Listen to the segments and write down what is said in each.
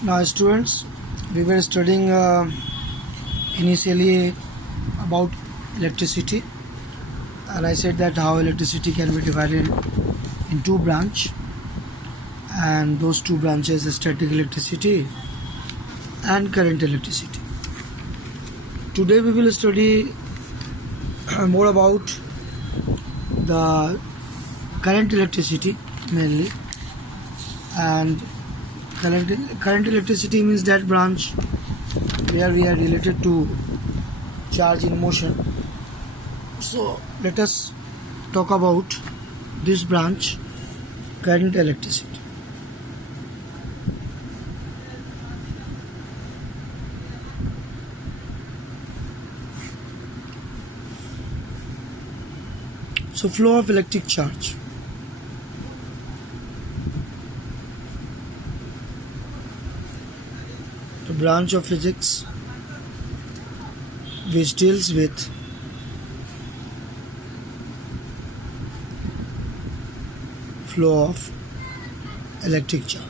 Now, students, we were studying initially about electricity, and I said that how electricity can be divided in two branches, and those two branches are static electricity and current electricity. Today we will study more about the current electricity mainly, and current electricity means that branch where we are related to charge in motion. So let us talk about this branch, current electricity. So flow of electric charge. The branch of physics which deals with flow of electric charge.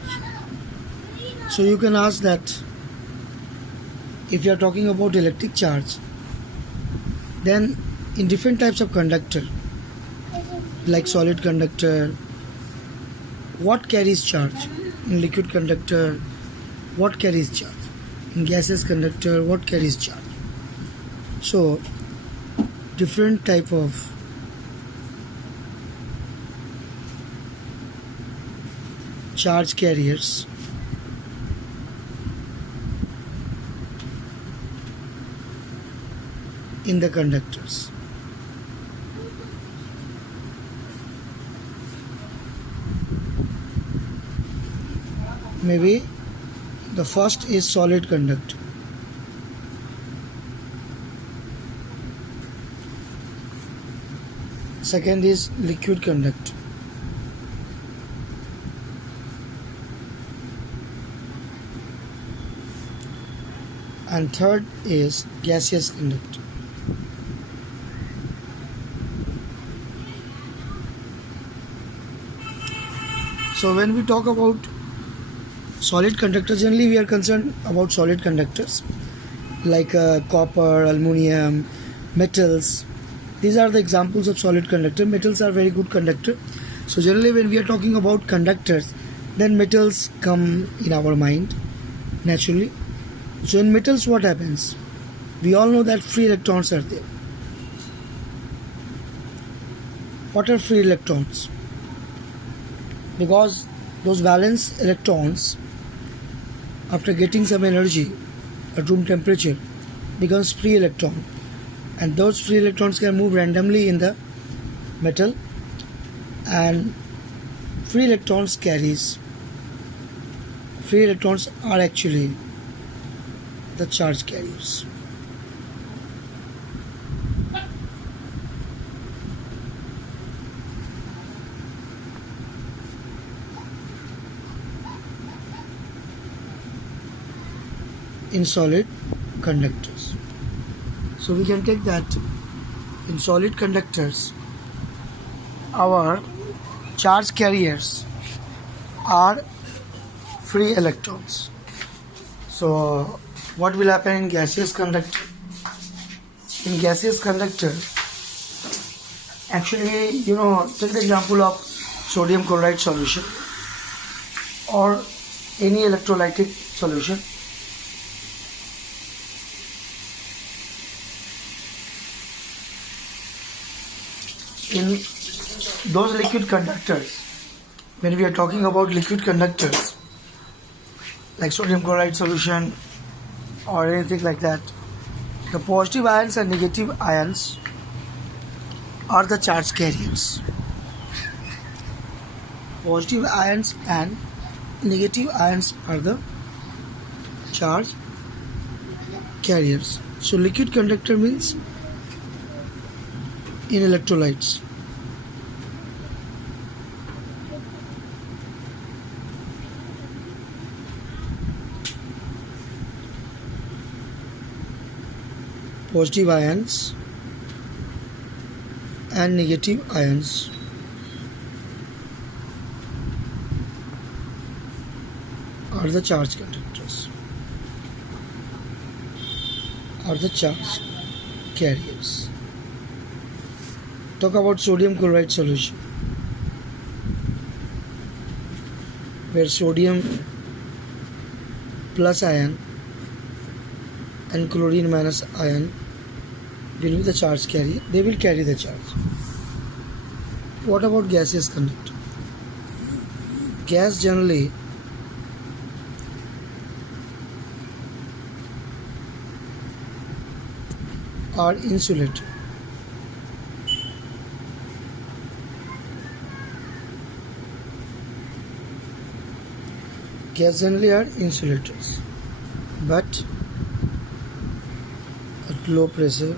So you can ask that if you are talking about electric charge, then in different types of conductor, like solid conductor, what carries charge? In liquid conductor, what carries charge? In gaseous conductor, what carries charge? So different type of charge carriers in the conductors. Maybe the first is solid conductor. Second is liquid conductor. And third is gaseous conductor. So when we talk about solid conductors, generally we are concerned about solid conductors like copper, aluminum, metals. These are the examples of solid conductor. Metals are very good conductor. So generally when we are talking about conductors, then metals come in our mind naturally. So in metals what happens? We all know that free electrons are there. What are free electrons? Because those valence electrons, after getting some energy at room temperature, becomes free electron, and those free electrons can move randomly in the metal, and free electrons are actually the charge carriers. In solid conductors. So we can take that in solid conductors, our charge carriers are free electrons. So what will happen in gaseous conductor? In gaseous conductor, actually, take the example of sodium chloride solution or any electrolytic solution. In those liquid conductors, when we are talking about liquid conductors like sodium chloride solution or anything like that, the positive ions and negative ions are the charge carriers. Positive ions and negative ions are the charge carriers. So liquid conductor means in electrolytes. Positive ions and negative ions are the charge conductors, are the charge carriers. Talk about sodium chloride solution, where sodium plus ion and chlorine minus ion will be the charge carrier. They will carry the charge. What about gaseous conductor? Gas generally are insulated. Gas generally are insulators, but at low pressure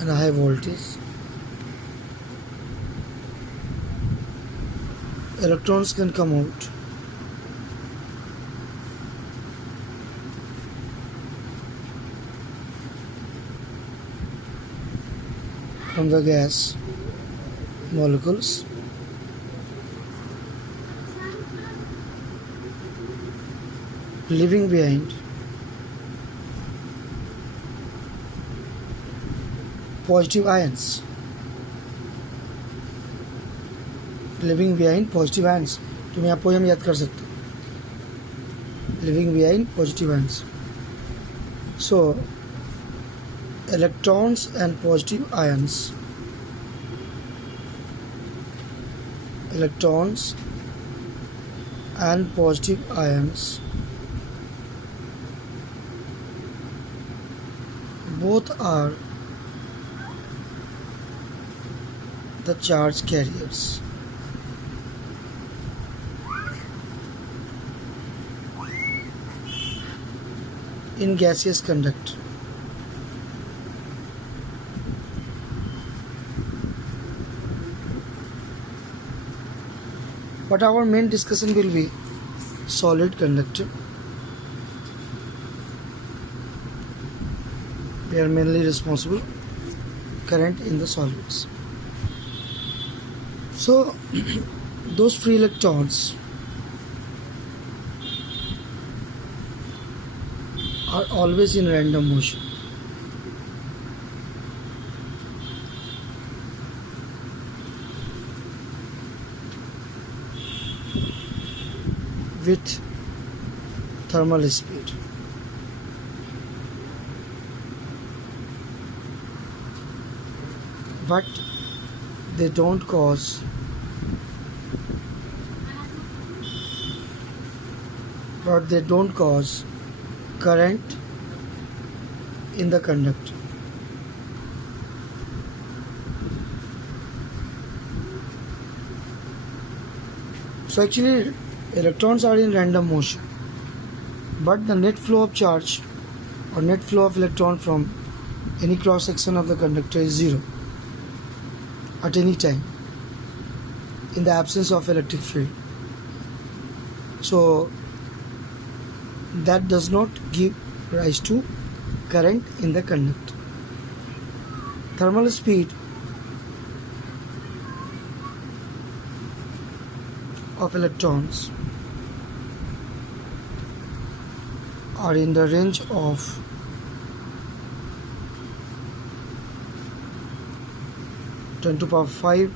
and high voltage, electrons can come out from the gas molecules leaving behind positive ions. Living behind positive ions. तुम यहाँ poem याद कर सकते हो. Living behind positive ions. So electrons and positive ions, electrons and positive ions both are the charge carriers. In gaseous conductor, but our main discussion will be solid conductor. They are mainly responsible current in the solids. So those free electrons are always in random motion. With thermal speed. But they don't cause current in the conductor. So actually electrons are in random motion, but the net flow of charge or net flow of electron from any cross section of the conductor is zero at any time in the absence of electric field. So that does not give rise to current in the conductor. Thermal speed of electrons are in the range of 10 to the power 5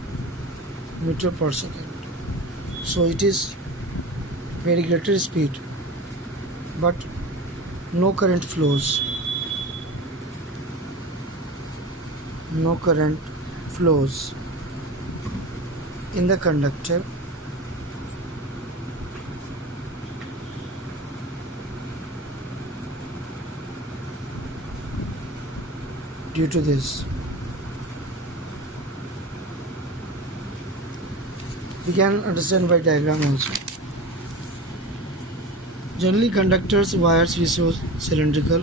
meter per second. So it is very greater speed, but no current flows. No current flows in the conductor due to this. We can understand by diagram also. Generally conductors wires we show cylindrical.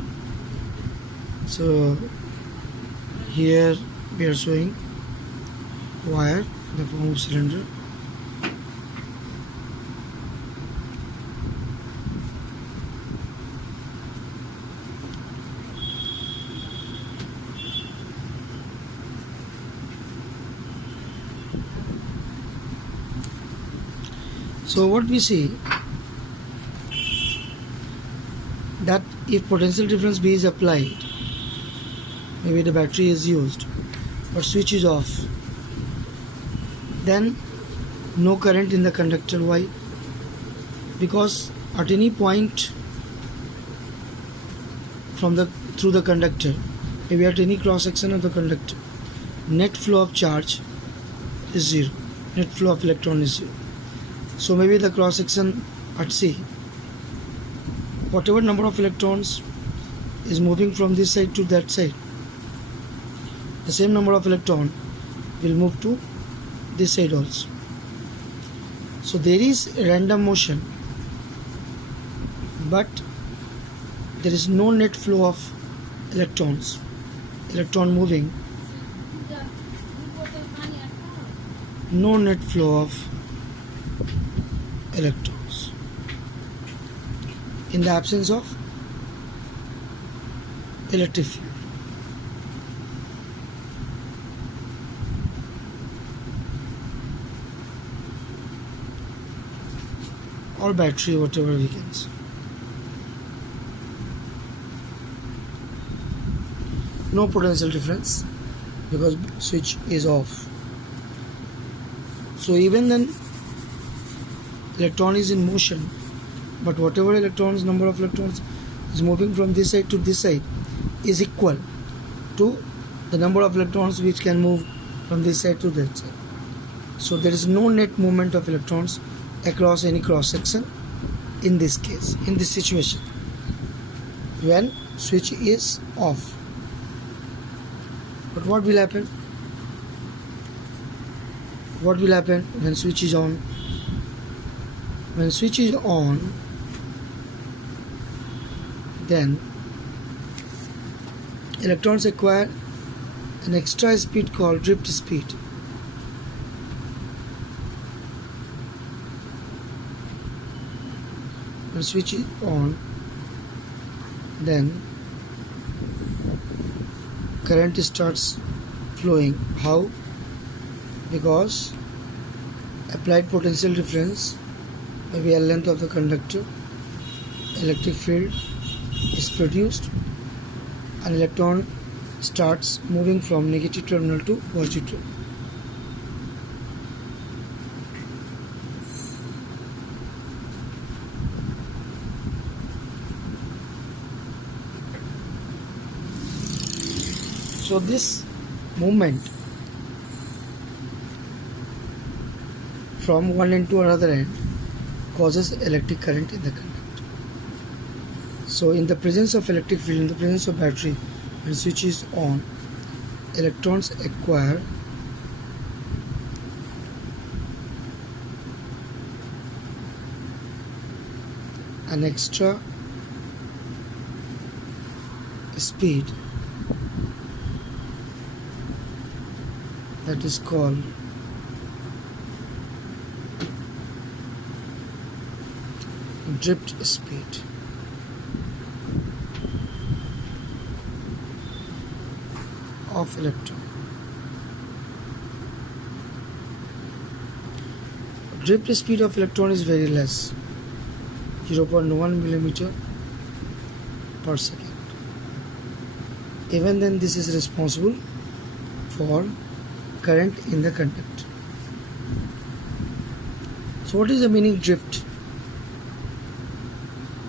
So here we are showing wire in the form of cylinder. So what we see, that if potential difference B is applied, maybe the battery is used but switch is off, then no current in the conductor. Why? Because at any point through the conductor, maybe at any cross section of the conductor, net flow of charge is zero, net flow of electron is zero. So maybe the cross section at C, whatever number of electrons is moving from this side to that side, the same number of electron will move to this side also. So there is random motion, but there is no net flow of electrons, electron moving, no net flow of electrons in the absence of electric field. Or battery, whatever we can say. No potential difference because switch is off. So even then electron is in motion, but whatever electrons, number of electrons is moving from this side to this side is equal to the number of electrons which can move from this side to that side. So there is no net movement of electrons across any cross section in this case, in this situation, when switch is off. But what will happen? What will happen when switch is on? When switch is on, then electrons acquire an extra speed called drift speed. When switch is on, then current starts flowing. How? Because applied potential difference, maybe a length of the conductor, electric field is produced, and electron starts moving from negative terminal to positive terminal. So this movement from one end to another end causes electric current in the conductor. So in the presence of electric field, in the presence of battery, when switch is on, electrons acquire an extra speed that is called drift speed. Of electron. Drift speed of electron is very less, 0.1 millimeter per second. Even then, this is responsible for current in the conductor. So what is the meaning drift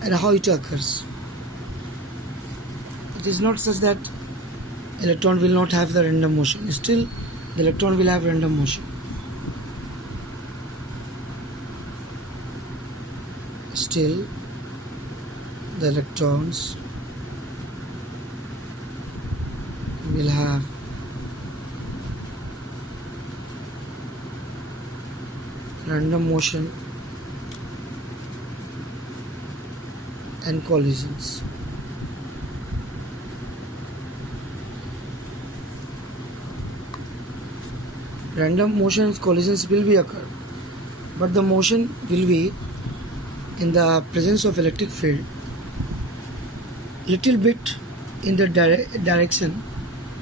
and how it occurs? It is not such that electron will not have the random motion. Still, the electron will have random motion. Still, the electrons will have random motion and collisions. Random motions, collisions will be occur, but the motion will be in the presence of electric field little bit in the direction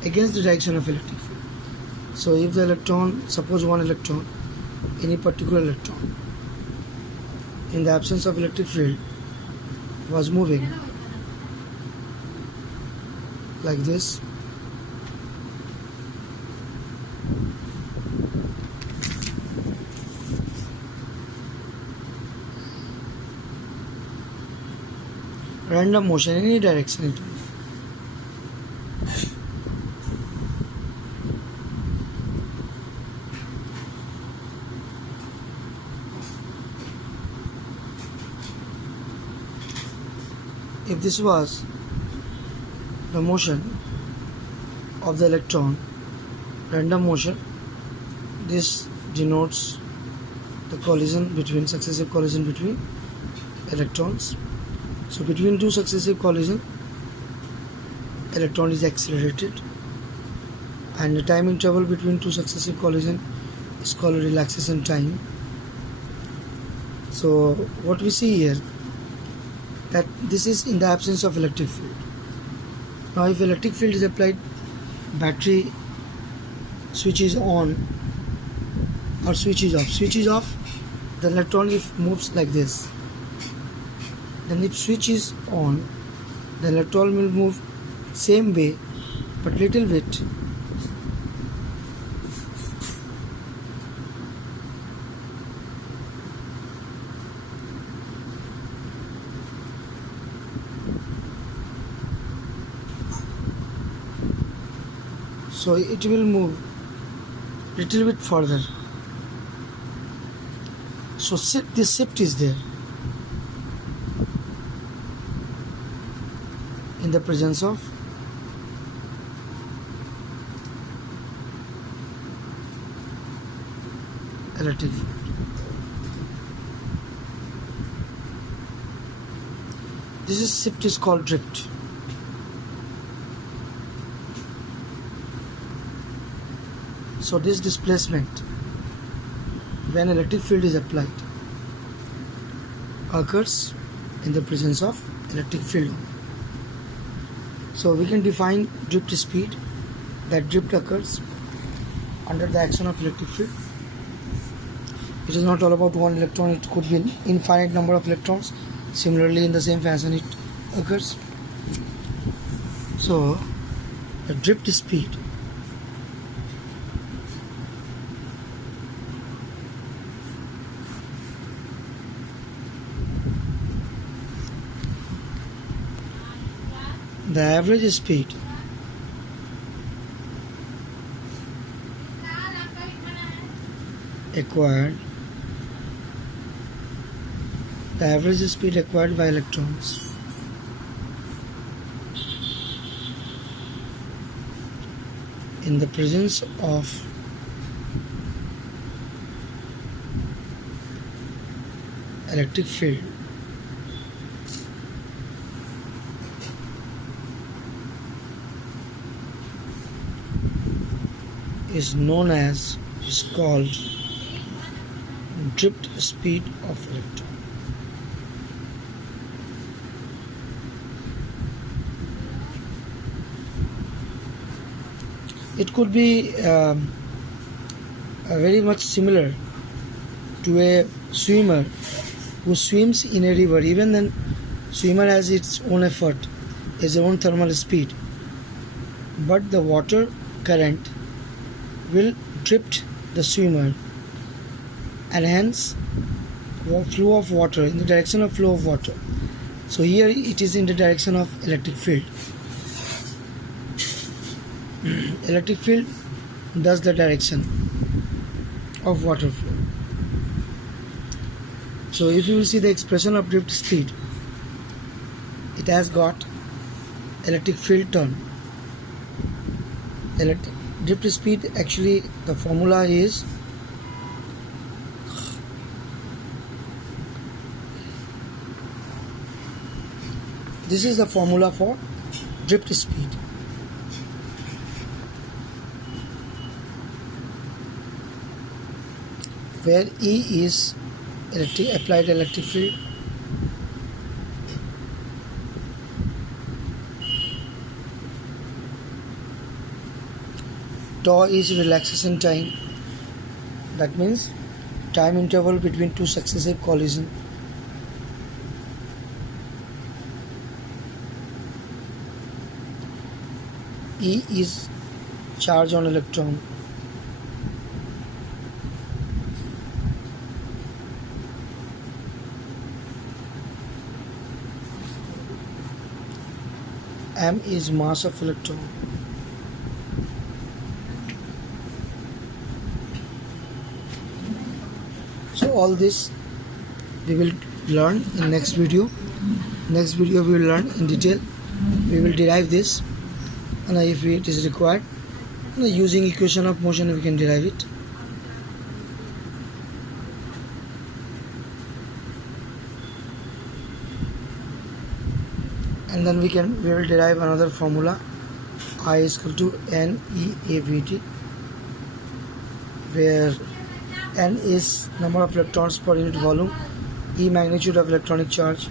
against the direction of electric field. So if the electron, suppose one electron, any particular electron in the absence of electric field was moving like this. Random motion in any direction it will. If this was the motion of the electron, random motion, this denotes the successive collision between electrons. So between two successive collisions, electron is accelerated, and the time interval between two successive collisions is called relaxation time. So what we see here, that this is in the absence of electric field. Now if electric field is applied, battery switch is on or switch is off. Switch is off, the electron moves like this. Then if switch is on, the electron will move same way but little bit. So it will move little bit further. So this shift is there in the presence of electric field. This shift is called drift. So this displacement, when electric field is applied, occurs in the presence of electric field. So we can define drift speed, that drift occurs under the action of electric field. It is not all about one electron, it could be an infinite number of electrons. Similarly, in the same fashion it occurs. So the drift speed the average speed acquired by electrons in the presence of electric field is called drift speed of electron. It could be very much similar to a swimmer who swims in a river. Even then, swimmer has its own effort, its own thermal speed, but the water current will drift the swimmer, and hence flow of water, in the direction of flow of water. So here it is in the direction of electric field. Electric field does the direction of water flow. So if you will see the expression of drift speed, it has got electric field turn. Drift speed, actually the formula is this is the formula for drift speed. Where E is applied electric field, tau is relaxation time. That means time interval between two successive collisions E is charge on electron. M is mass of electron. So all this we will learn in next video. Next video we will learn in detail. We will derive this, and if it is required, using equation of motion we can derive it. And then we will derive another formula, I is equal to NeAVT, where N is number of electrons per unit volume, E magnitude of electronic charge,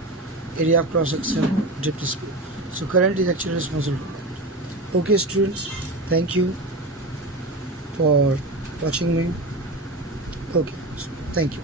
area of cross section, drift speed. So current is actually responsible for that. Okay students, thank you for watching me. Okay, thank you.